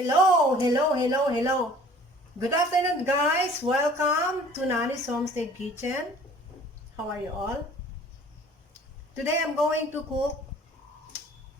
Hello, hello, hello, hello. Good afternoon, guys. Welcome to Nani's Homestead Kitchen. How are you all? Today, I'm going to cook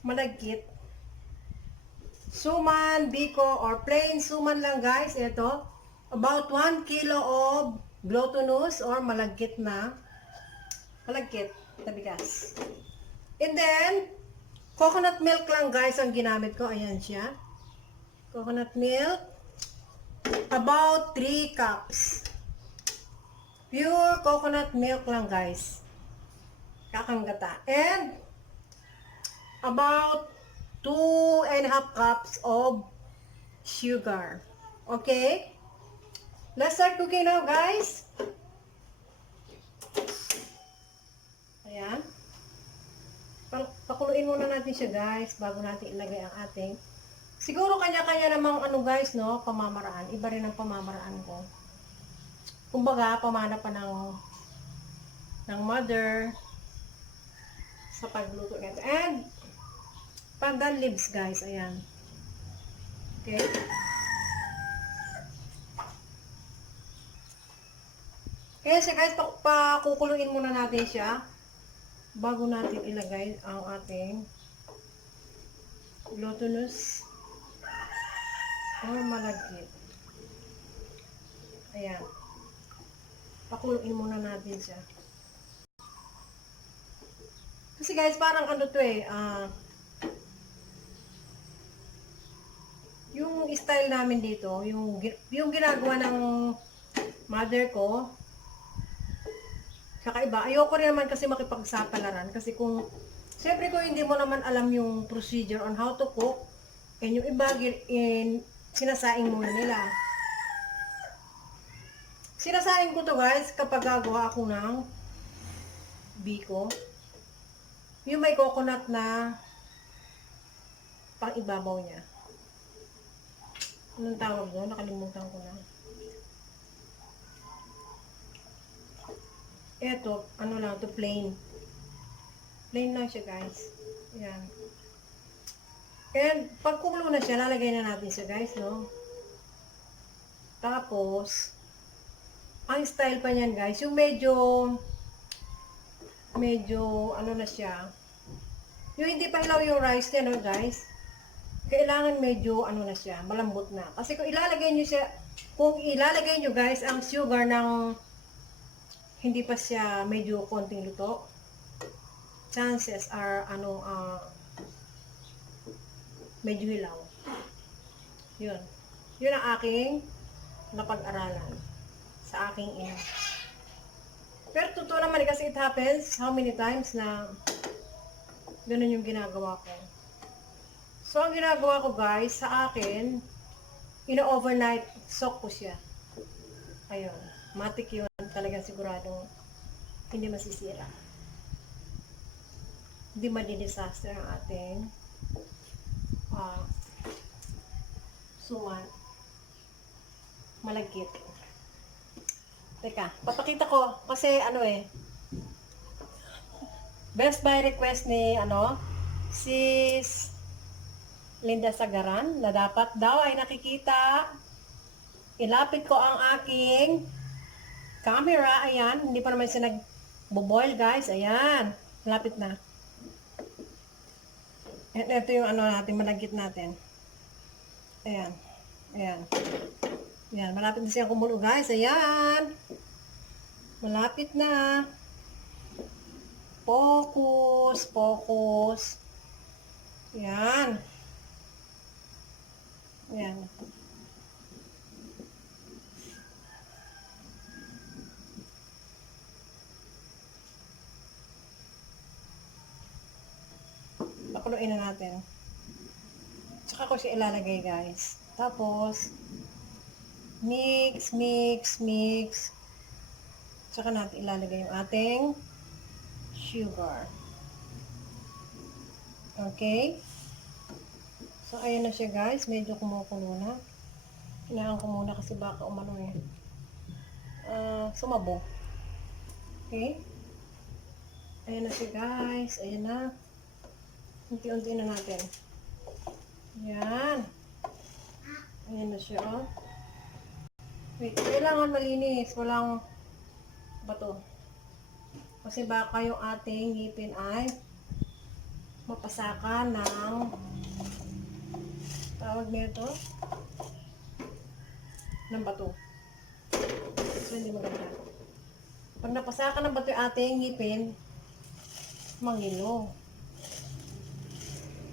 malagkit. Suman, biko, or plain suman lang, guys. Ito, about 1 kilo of glutinous or malagkit na malagkit na bigas. And then, coconut milk lang, guys, ang ginamit ko. Ayan siya. Coconut milk. About 3 cups. Pure coconut milk lang, guys. Kakanggata. And about 2.5 cups of sugar. Okay? Let's start cooking now, guys. Ayan. Pakuluin muna natin siya, guys, bago natin ilagay ang ating. Siguro kanya-kanya namang guys, no, pamamaraan. Iba rin ang pamamaraan ko. Kumbaga, pamana pa ng mother sa pagluto nito. And pandan leaves, guys. Ayan. Okay. Kaya siya, guys, pakukuluin muna natin siya bago natin ilagay ang ating glutinous or malagkit. Ayan. Pakuluin muna natin siya. Kasi, guys, parang yung style namin dito, yung ginagawa ng mother ko, kakaiba. Ayoko rin naman kasi makipagsapalaran. Kasi siyempre kung hindi mo naman alam yung procedure on how to cook, and yung iba, sinasaing muna nila. Sinasaing ko to, guys, kapag gagawa ako ng biko. Yung may coconut na pang ibabaw niya. Anong tawag doon? Nakalimutan ko na. Eto, lang to, plain. Plain lang siya, guys. Ayan. And pag kumulo na siya, lalagay na natin siya, guys, no? Tapos, ang style pa niyan, guys, yung medyo na siya. Yung hindi pa hilaw yung rice niya, no, guys? Kailangan medyo na siya, malambot na. Kasi kung ilalagay niyo, guys, ang sugar ng hindi pa siya medyo konting luto, chances are medyo hilaw. Yun ang aking napag-aralan sa aking ina. Pero totoo naman kasi it happens how many times na ganun yung ginagawa ko. So ang ginagawa ko, guys, sa akin, overnight soak ko siya. Ayun, matik yun, talagang siguradong hindi masisira. Hindi madi-disaster ang ating suman malagkit. Teka, papakita ko kasi best by request ni sis Linda Sagaran na dapat daw ay nakikita. Ilapit ko ang aking camera. Ayan, hindi pa naman siya nagbo-boil, guys. Ayan, lapit na. And ito yung natin, malagkit natin. Ayan. Ayan. Ayan, malapit na siya kumulo, guys. Ayan. Malapit na. Focus, focus. Ayan. Ayan. Pakuluin na natin. Tsaka ko siya ilalagay, guys. Tapos, mix, mix, mix. Tsaka natin ilalagay yung ating sugar. Okay? So, ayan na siya, guys. Medyo kumukulo na. Kailangan ko muna kasi baka sumabo. Okay? Ayan na siya, guys. Ayan na. Unti-unti na natin. Ayan. Ayan na siya, oh. Wait, kailangan malinis. Walang bato. Kasi baka yung ating ngipin ay mapasakan ng tawag nito ng bato. So, hindi maganda. Pag napasakan ng bato yung ating ngipin, mangilo.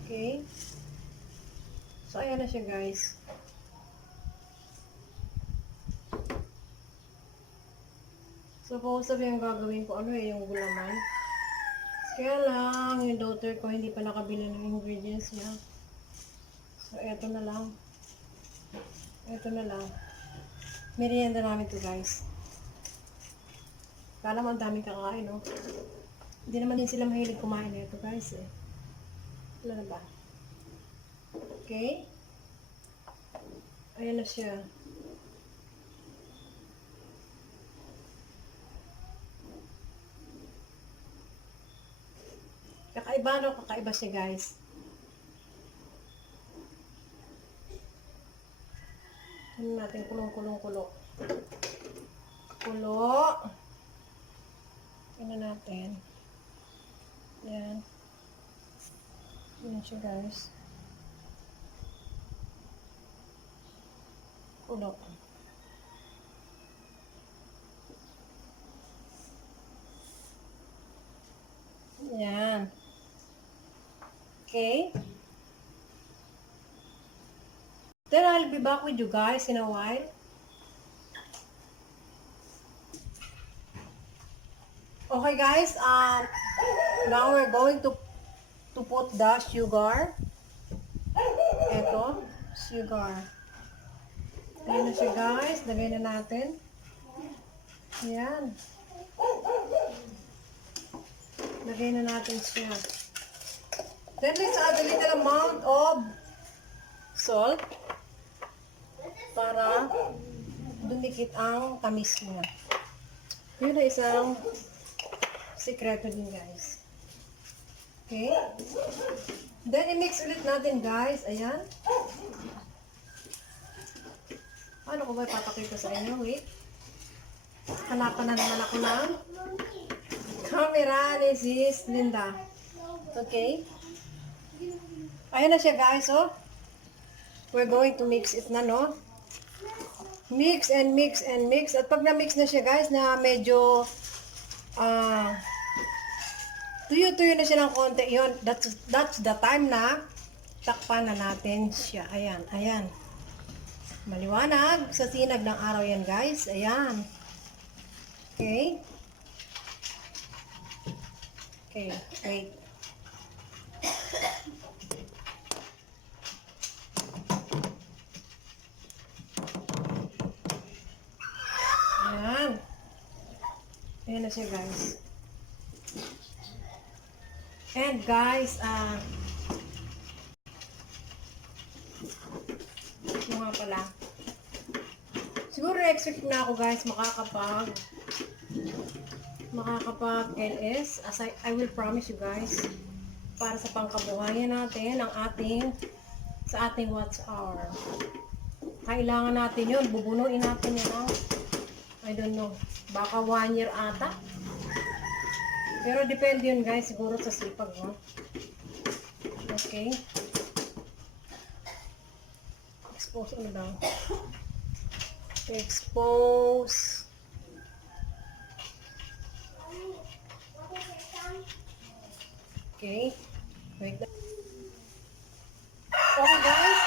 Okay? So, ayan na siya, guys. Supposedly, ang gagawin ko, ano yung gulaman. Kaya lang, yung daughter ko, hindi pa nakabili ng ingredients niya. So, eto na lang. Eto na lang. Merienda namin to, guys. Kala mo ang daming kakain, no? Hindi naman din sila mahilig kumain nito, guys, eh. Wala na ba? Okay? Ayan na siya. Kakaiba, no? Kakaiba siya, guys. Ano natin? Kulong-kulong-kulo. Kulo. Ano natin? Yan. Yan siya, guys. Kulo. Yan. Okay. Then I'll be back with you guys in a while. Okay, guys. Now we're going to put the sugar. Ito, sugar. Ayan na siya, guys. Lagay na natin. Ayan. Lagay na natin siya. Then let's add a little amount of salt para dumikit ang tamis niya. Yun na isang sikreto din, guys. Okay? Then i-mix ulit natin, guys. Ayan. Paano ko ba ipapakita sa inyo? Wait. Hanapan na naman ako ng camera ni Sis Linda. Okay? Ayan na siya, guys, oh. We're going to mix it na, no? Mix and mix and mix. At pag na-mix na siya, guys, na medyo tuyo-tuyo na siya ng konti, yun. That's the time na takpan na natin siya. Ayan, ayan. Maliwanag sa sinag ng araw yan, guys. Ayan. Okay. Okay, wait. Ayan. Ayan na siya, guys. And guys, yung nga pala. Siguro expect na ako, guys, makakapag LS, as I will promise you, guys, para sa pangkabuhayan natin ang sa ating watch hour. Kailangan natin yun, bubunuin natin yun ng, I don't know, baka 1 year ata. Pero depende yun, guys, siguro sa sipag mo. Okay. Expose ano daw? Expose. Okay. Wait. Okay, guys.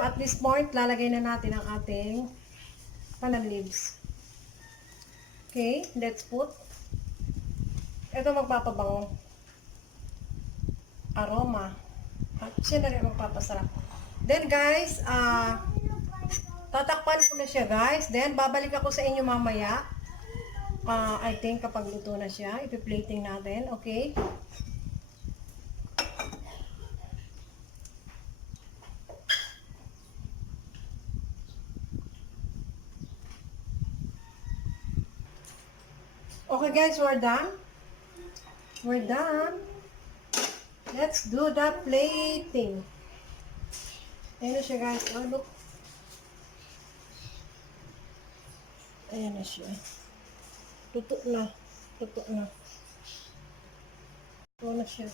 At this point, lalagay na natin ang ating pandan leaves. Okay. Let's put. Ito magpapabango. Aroma. At siya na rin magpapasarap. Then, guys, tatakpan ko na siya, guys. Then, babalik ako sa inyo mamaya. I think kapag luto na siya, ipi-plating natin. Okay? Okay, guys, we're done. We're done. Let's do the plating. Ayan na siya guys. Oh, look. Ayan na siya. Tuto na. Tuto na. Tuto na siya.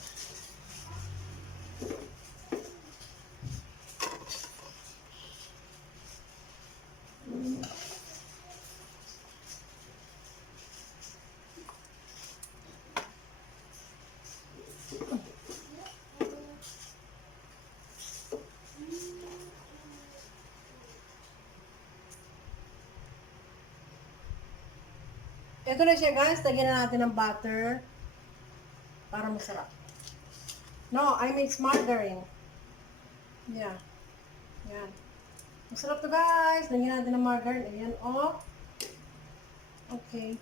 Ito na siya guys. Lagyan na natin ng butter para masarap. No, I mean margarine. Yeah. Yan. Masarap to guys. Lagyan natin ng margarine. Ayan, oh. Okay.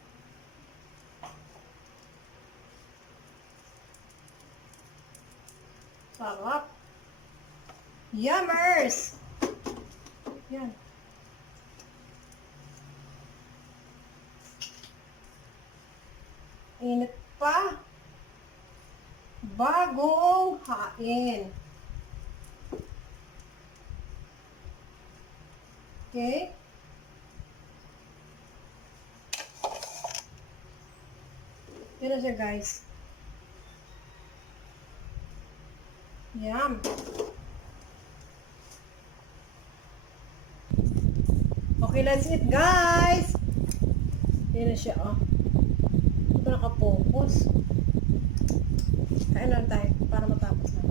Sarap. Yummers! Yan. Init pa. Bagong hain. Okay? Pero siya guys. Yum. Okay, let's eat guys. Yan na siya, oh. Hindi pa nakapokus. Kain lang tayo para matapos na.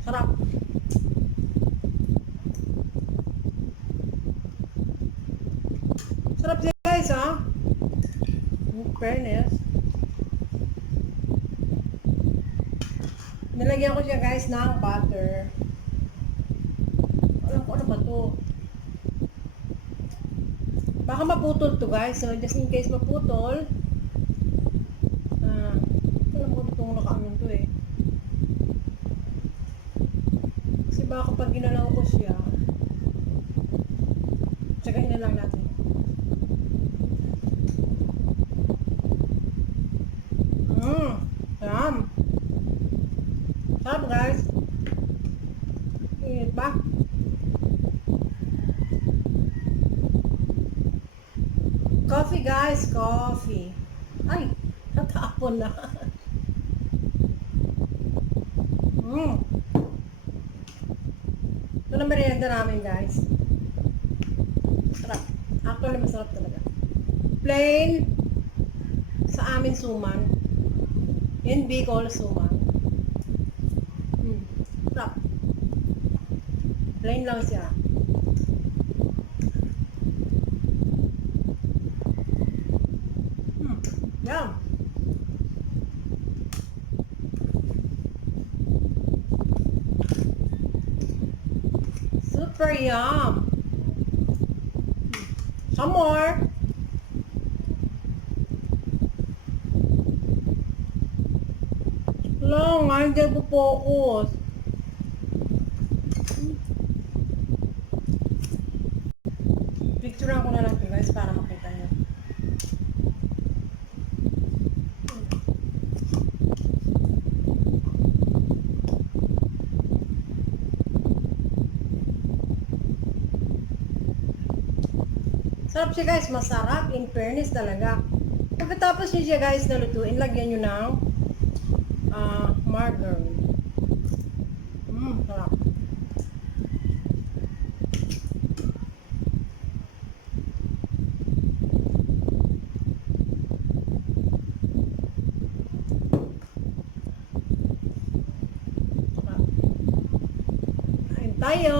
Sarap. Sarap siya guys, ha? In fairness. Nilagyan ko siya guys ng butter. Alam ko ano ba to? Baka maputol to guys. So just in case maputol. Alam ko itong nakaano to eh. Kasi baka kapag ginalaw ko siya, tsagain na lang natin. Sarap. Sarap guys. Init ba? Coffee guys, coffee. Ay, natapon na. Ito na merienda namin guys. Sarap. Actually masarap talaga. Plain sa amin suman. In Bicol suman. Sarap. Plain lang siya. Yum. Super yum. Some more. Long, hindi po focus. Picturean ko na lang ito guys para makita nyo. Sarap siya guys, masarap, in fairness talaga. Pagkatapos nyo siya guys nalutuin, lagyan nyo ng margarine. Sarap. Kain tayo.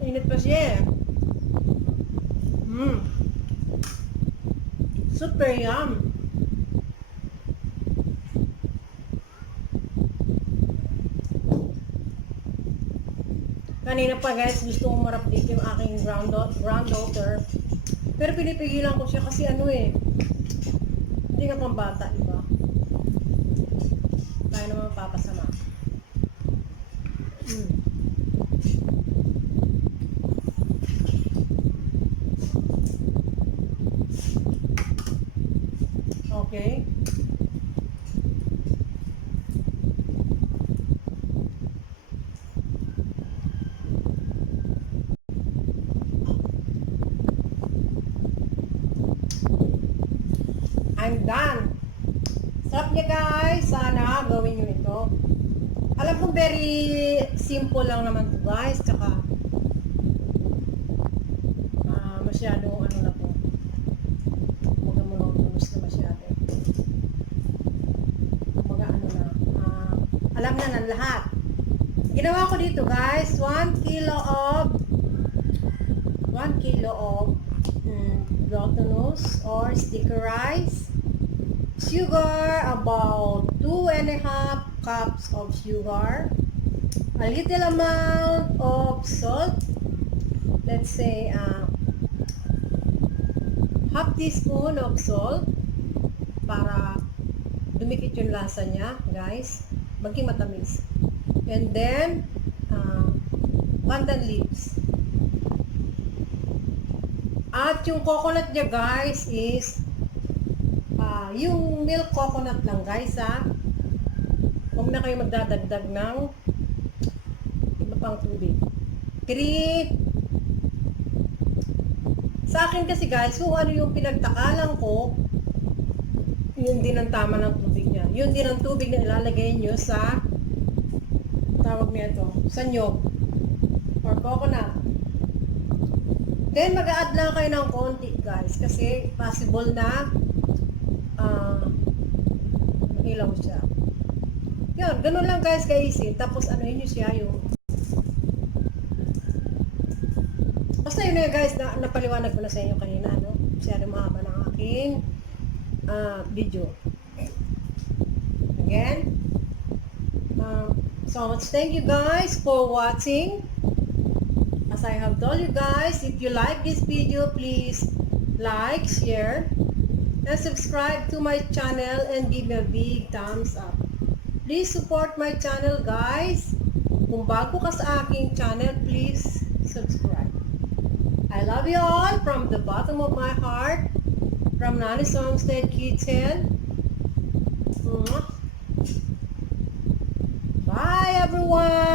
Init pa siya. Super yum. Kanina pa guys, gusto kong marap dito yung aking granddaughter. Pero pinipigilan ko siya kasi ano eh. Hindi ka pang bata, diba? Tayo naman papasama. Okay. I'm done. Sarap niya guys. Sana gawin nyo ito. Alam kong very simple lang naman to guys. Tsaka masyadong ano na po. Huwag mo nang tulus na masyado. Kumbaga ano na. Alam na ng lahat. Ginawa ko dito guys. 1 kilo of glutinous or sticky rice. Sugar, about 2.5 cups of sugar. A little amount of salt. Let's say half teaspoon of salt para dumikit yung lasa niya, guys. Maging matamis. And then, pandan leaves. At yung coconut niya, guys, is yung milk coconut lang, guys, ha. Huwag na kayo magdadagdag ng iba pang tubig. 3. Sa akin kasi, guys, kung ano yung pinagtakalan ko, yun din ang tama ng tubig niya. Yun din ang tubig na ilalagay nyo sa tawag niya ito, sa nyog or coconut. Then, mag-a-add lang kayo ng konti, guys, kasi possible na ilaw siya. Yun, ganun lang guys, ka-easy. Tapos, ano yun siya, yung basta yun na guys, napaliwanag ko na sa inyo kanina, no? Masyadong mahaba ng aking video. Again, so much thank you guys for watching. As I have told you guys, if you like this video, please like, share, and subscribe to my channel and give me a big thumbs up. Please support my channel guys. Kung bago ka sa aking channel, please subscribe. I love you all from the bottom of my heart. From Nani's Homestead Kitchen. Bye everyone!